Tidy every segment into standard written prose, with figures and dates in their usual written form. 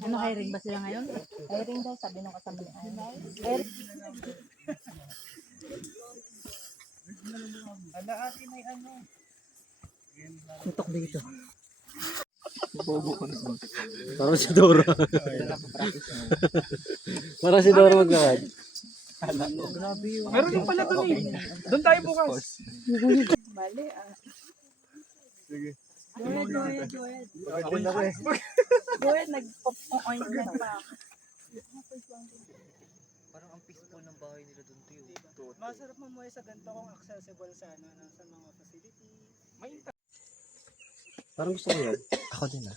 Ano, hiring ba sila ngayon? Hiring daw, sabi nung kasama ni Ana. Tutok dito. Parang si Doro. Parang si Doro maglakad. Meron din pala doon eh. Doon tayo bukas. Bali, Sige. Joel, nag-ointment pa. Parang ang peaceful ng bahay nila doon, Tiyo. Masarap mamuhay sa ganito kung accessible sa sa mga facilities. Parang gusto ko yan. Ako din ah.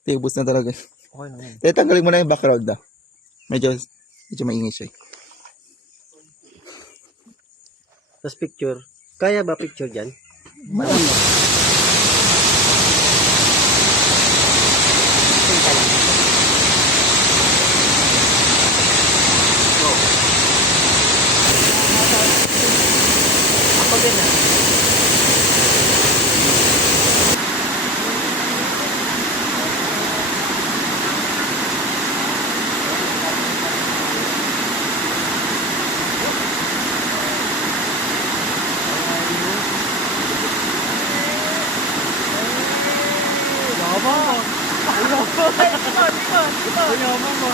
Tibus na talaga. Okay lang yan. Tanggalin mo na yung background na. Medyo maingay siya. Tapos picture. Kaya ba picture dyan? Ako din ah. Yaman mo.